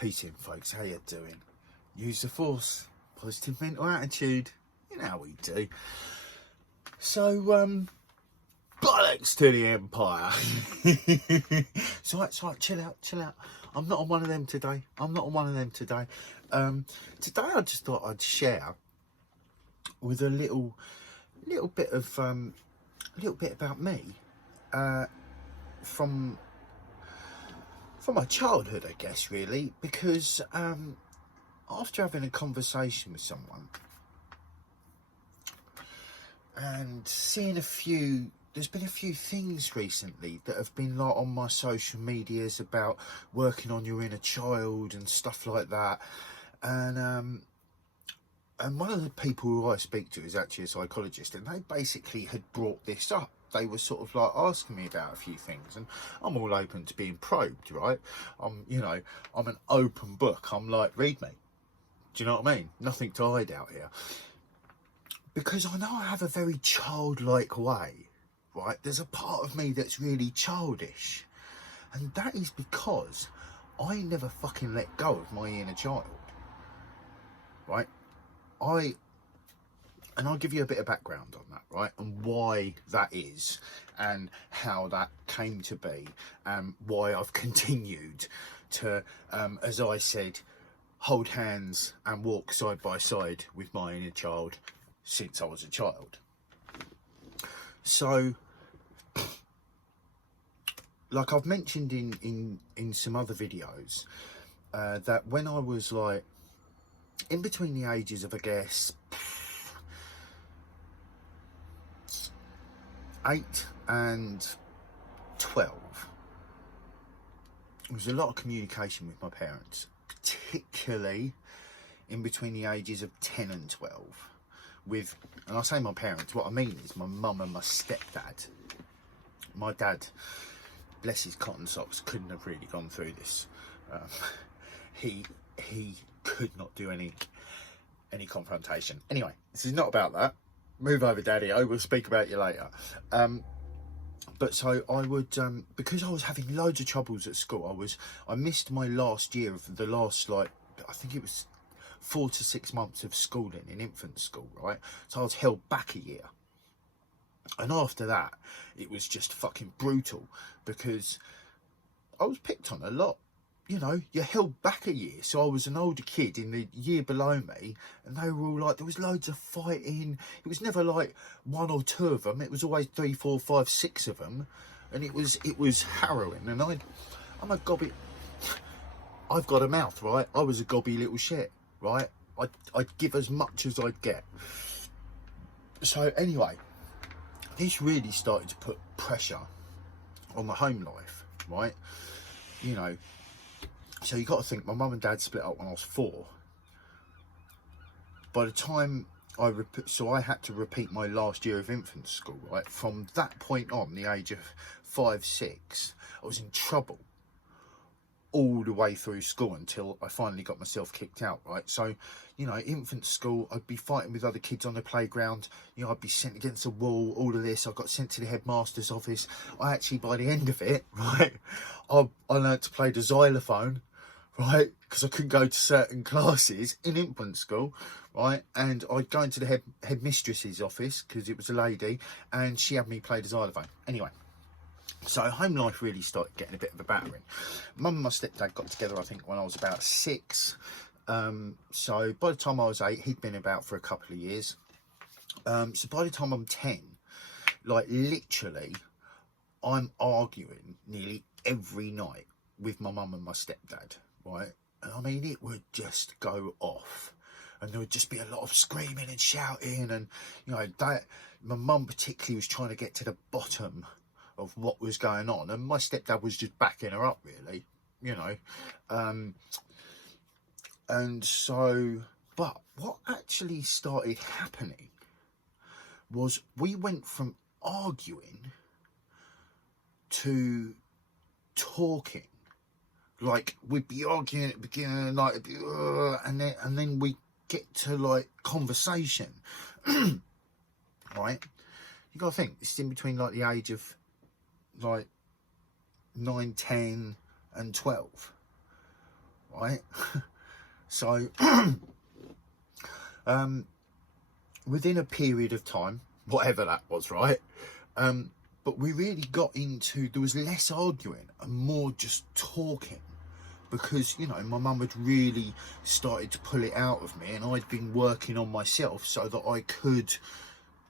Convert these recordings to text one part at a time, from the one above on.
Peace in, folks. How you doing? Use the force. Positive mental attitude. You know how we do. So, bollocks to the empire. It's right, chill out. I'm not on one of them today. Today I just thought I'd share with a little bit about me, from my childhood, I guess, really, because after having a conversation with someone and seeing there's been a few things recently that have been like on my social medias about working on your inner child and stuff like that, and one of the people who I speak to is actually a psychologist, and they basically had brought this up. They were sort of like asking me about a few things, and I'm all open to being probed, right? I'm an open book. I'm like, read me. Do you know what I mean? Nothing to hide out here. Because I know I have a very childlike way, right? There's a part of me that's really childish. And that is because I never fucking let go of my inner child, right? And I'll give you a bit of background on that, right? And why that is, and how that came to be, and why I've continued to, as I said, hold hands and walk side by side with my inner child since I was a child. So, like I've mentioned in some other videos, that when I was like in between the ages of, I guess, 8 and 12, there was a lot of communication with my parents, particularly in between the ages of 10 and 12. And I say my parents, what I mean is my mum and my stepdad. My dad, bless his cotton socks, couldn't have really gone through this. He could not do any confrontation. Anyway, this is not about that. Move over, Daddy. I will speak about you later. But so I would, because I was having loads of troubles at school. I missed my last year of the last, like, I think it was 4 to 6 months of schooling in infant school, right? So I was held back a year. And after that, it was just fucking brutal because I was picked on a lot. You know, you're held back a year. So I was an older kid in the year below me, and they were all like, there was loads of fighting. It was never like 1 or 2 of them. It was always 3, 4, 5, 6 of them. And it was harrowing. And I'm a gobby. I've got a mouth, right? I was a gobby little shit, right? I'd give as much as I'd get. So anyway, this really started to put pressure on my home life, right? You know, so you got to think, my mum and dad split up when I was 4. By the time I had to repeat my last year of infant school, right? From that point on, the age of 5, 6, I was in trouble all the way through school until I finally got myself kicked out, right? So, you know, infant school, I'd be fighting with other kids on the playground. You know, I'd be sent against a wall, all of this. I got sent to the headmaster's office. I actually, by the end of it, right, I learned to play the xylophone, right? Because I couldn't go to certain classes in infant school, right? And I'd go into the headmistress's office, because it was a lady, and she had me play the xylophone. Anyway, so home life really started getting a bit of a battering. Mum and my stepdad got together, I think, when I was about 6. So by the time I was 8, he'd been about for a couple of years. So by the time I'm 10, like literally, I'm arguing nearly every night with my mum and my stepdad, right? And I mean, it would just go off. And there would just be a lot of screaming and shouting. And, you know, my mum particularly was trying to get to the bottom of what was going on, and my stepdad was just backing her up, really, you know. And so, but what actually started happening was we went from arguing to talking. Like, we'd be arguing at the beginning of the night, it'd be, and then we get to like conversation. Right, you gotta think, it's in between like the age of like 9, 10 and 12, right? So, within a period of time, whatever that was, right? But we really got into, there was less arguing and more just talking, because, you know, my mum had really started to pull it out of me, and I'd been working on myself so that I could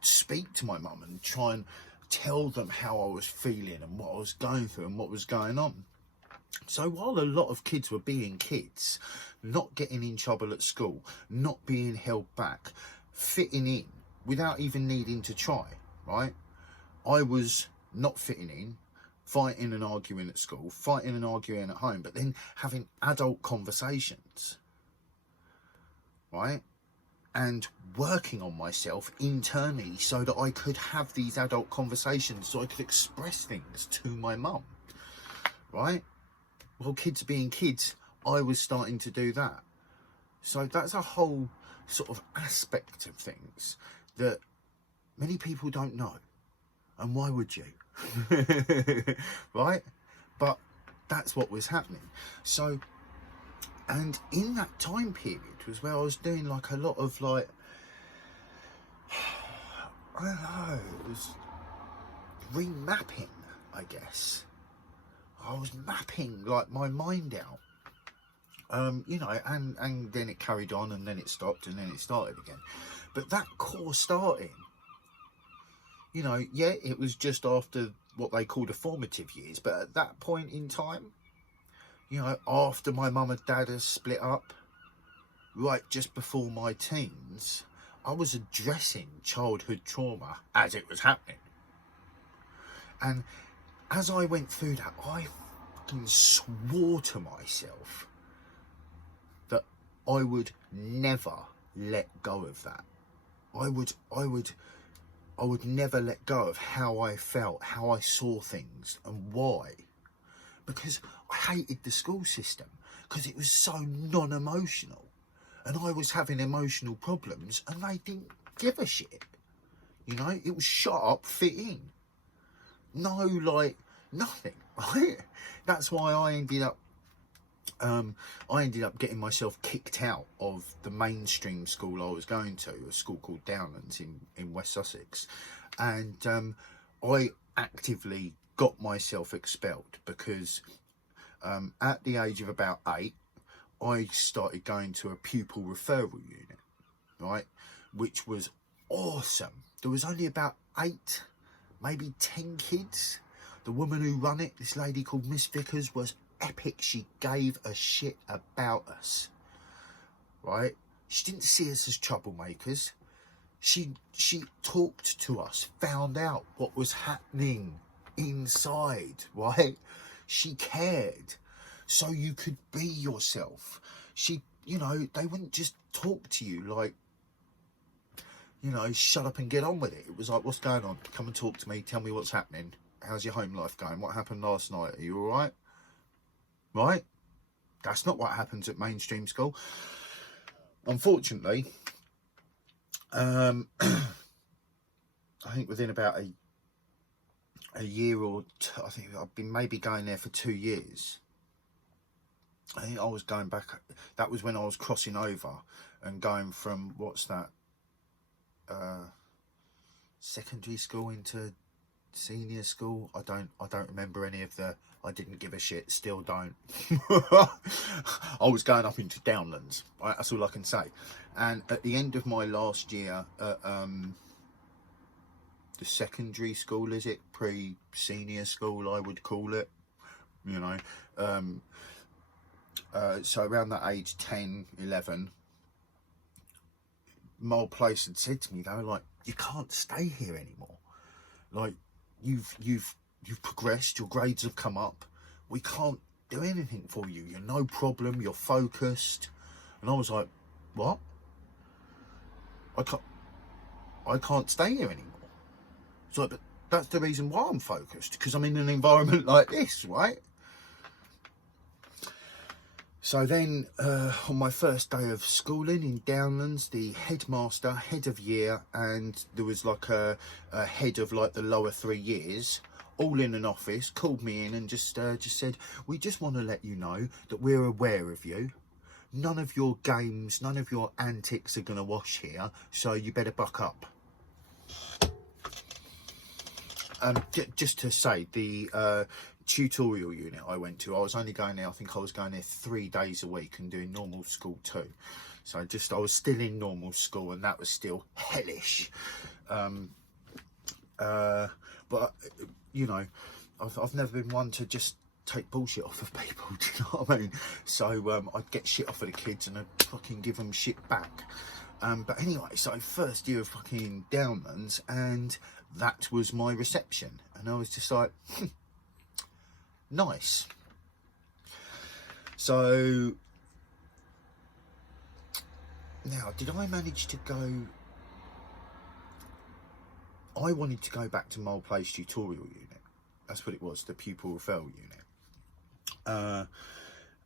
speak to my mum and try and tell them how I was feeling and what I was going through and what was going on. So while a lot of kids were being kids, not getting in trouble at school, not being held back, fitting in without even needing to try, right? I was not fitting in, fighting and arguing at school, fighting and arguing at home, but then having adult conversations, right? And working on myself internally so that I could have these adult conversations, so I could express things to my mum, right? Well, kids being kids, I was starting to do that. So that's a whole sort of aspect of things that many people don't know. And why would you? Right? But that's what was happening. So, and in that time period was where I was doing like a lot of like, I don't know, it was remapping, I guess. I was mapping like my mind out, you know, and then it carried on, and then it stopped, and then it started again. But that core starting, you know, yeah, it was just after what they call the formative years, but at that point in time, you know, after my mum and dad had split up, right just before my teens, I was addressing childhood trauma as it was happening. And as I went through that, I fucking swore to myself that I would never let go of that. I would never let go of how I felt, how I saw things, and why. Because I hated the school system, because it was so non-emotional. And I was having emotional problems, and they didn't give a shit. You know, it was shut up, fit in. No, like, nothing, right? That's why I ended up getting myself kicked out of the mainstream school I was going to, a school called Downlands in West Sussex. And I actively got myself expelled because at the age of about 8, I started going to a pupil referral unit, right? Which was awesome. There was only about 8, maybe 10 kids. The woman who run it, this lady called Miss Vickers, was epic. She gave a shit about us, right? She didn't see us as troublemakers. She talked to us, found out what was happening inside, right? She cared, so you could be yourself. She, you know, they wouldn't just talk to you like, you know, shut up and get on with it. It was like, what's going on? Come and talk to me. Tell me what's happening. How's your home life going? What happened last night? Are you all right? Right? That's not what happens at mainstream school. Unfortunately, I think within about a year or two, I think I've been maybe going there for 2 years. I think I was going back. That was when I was crossing over and going from, what's that, secondary school into senior school. I don't remember any of the, I didn't give a shit, still don't. I was going up into Downlands, right? That's all I can say. And at the end of my last year at the secondary school, is it, pre-senior school I would call it, you know, so around that age, 10, 11, my old place had said to me, they were like, you can't stay here anymore. Like, you've progressed, your grades have come up, we can't do anything for you, you're no problem, you're focused. And I was like, what? I can't stay here anymore. It's like, but that's the reason why I'm focused, because I'm in an environment like this, right? So then, on my first day of schooling in Downlands, the headmaster, head of year, and there was like a head of like the lower 3 years, all in an office, called me in and just said, we just want to let you know that we're aware of you, none of your games, none of your antics are going to wash here, so you better buck up. Just to say, the tutorial unit I went to, I was only going there, I think I was going there 3 days a week and doing normal school too. So I was still in normal school, and that was still hellish. But, you know, I've never been one to just take bullshit off of people, do you know what I mean? So I'd get shit off of the kids and I'd fucking give them shit back. But anyway, so first year of fucking Downlands, and that was my reception. And I was just like, nice. So, now, did I manage to go... I wanted to go back to Mole Place tutorial unit. That's what it was, the pupil referral unit.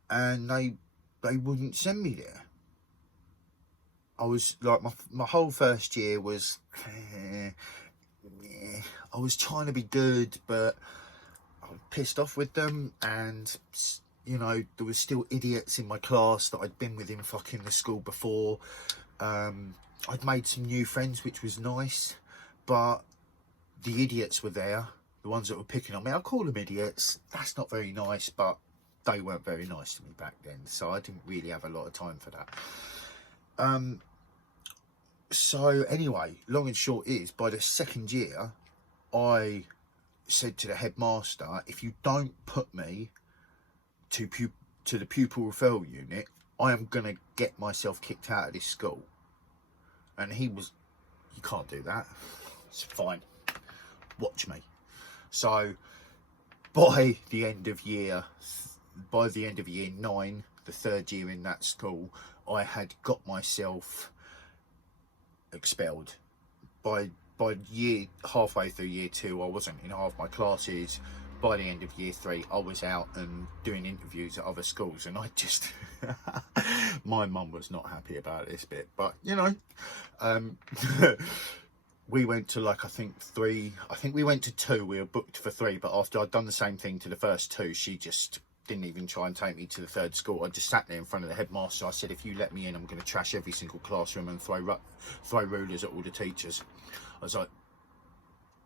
And they wouldn't send me there. I was like, my whole first year was, I was trying to be good, but I was pissed off with them. And, you know, there was still idiots in my class that I'd been with in fucking the school before. I'd made some new friends, which was nice. But the idiots were there, the ones that were picking on me. I call them idiots. That's not very nice, but they weren't very nice to me back then. So I didn't really have a lot of time for that. So anyway, long and short is, by the second year, I said to the headmaster, if you don't put me to the pupil referral unit, I am going to get myself kicked out of this school. And he was, you can't do that. It's fine. Watch me. So by the end of year 9, the third year in that school, I had got myself expelled. By halfway through year 2, I wasn't in half my classes. By the end of year 3, I was out and doing interviews at other schools, and I just my mum was not happy about this bit, but you know, we went to, like, I think we went to 2, we were booked for 3, but after I'd done the same thing to the first 2, she just didn't even try and take me to the third school. I just sat there in front of the headmaster. I said, if you let me in, I'm going to trash every single classroom and throw rulers at all the teachers. I was like,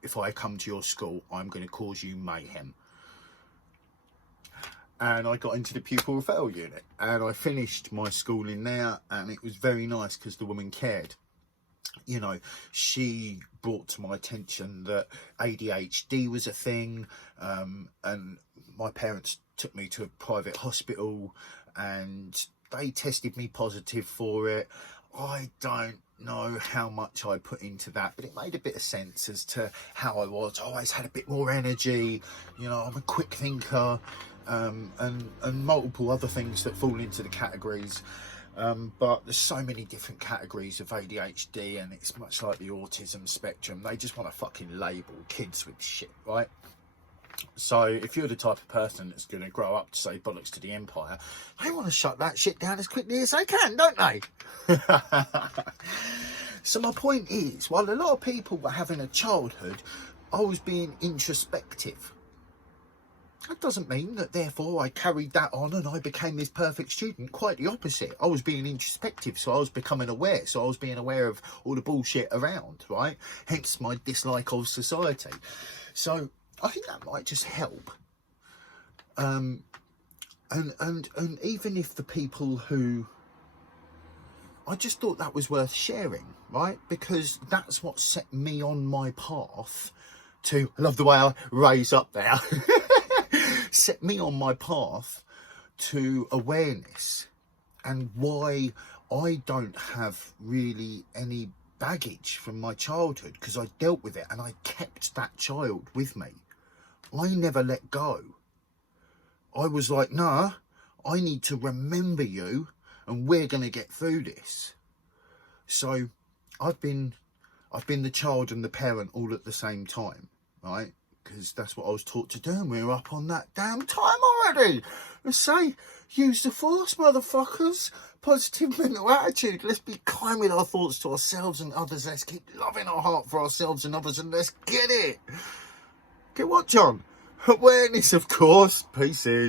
if I come to your school, I'm going to cause you mayhem. And I got into the pupil referral unit, and I finished my schooling there, and it was very nice because the woman cared. You know, she brought to my attention that ADHD was a thing, and my parents took me to a private hospital and they tested me positive for it. I don't know how much I put into that, but it made a bit of sense as to how I was. I always had a bit more energy, you know, I'm a quick thinker, and multiple other things that fall into the categories. But there's so many different categories of ADHD, and it's much like the autism spectrum. They just want to fucking label kids with shit, right? So if you're the type of person that's going to grow up to say bollocks to the empire, they want to shut that shit down as quickly as they can, don't they? So my point is, while a lot of people were having a childhood, I was being introspective. That doesn't mean that therefore I carried that on and I became this perfect student. Quite the opposite. I was being introspective, so I was becoming aware. So I was being aware of all the bullshit around, right? Hence my dislike of society. So I think that might just help. And even if the people who... I just thought that was worth sharing, right? Because that's what set me on my path to... I love the way I raise up there. Set me on my path to awareness, and why I don't have really any baggage from my childhood, because I dealt with it and I kept that child with me. I never let go. I was like, nah, I need to remember you and we're going to get through this. So I've been the child and the parent all at the same time, right? Because that's what I was taught to do, and we're up on that damn time already. Let's say, use the force, motherfuckers. Positive mental attitude. Let's be kind with our thoughts to ourselves and others. Let's keep loving our heart for ourselves and others, and let's get it. Get what, John? Awareness, of course. Peace in.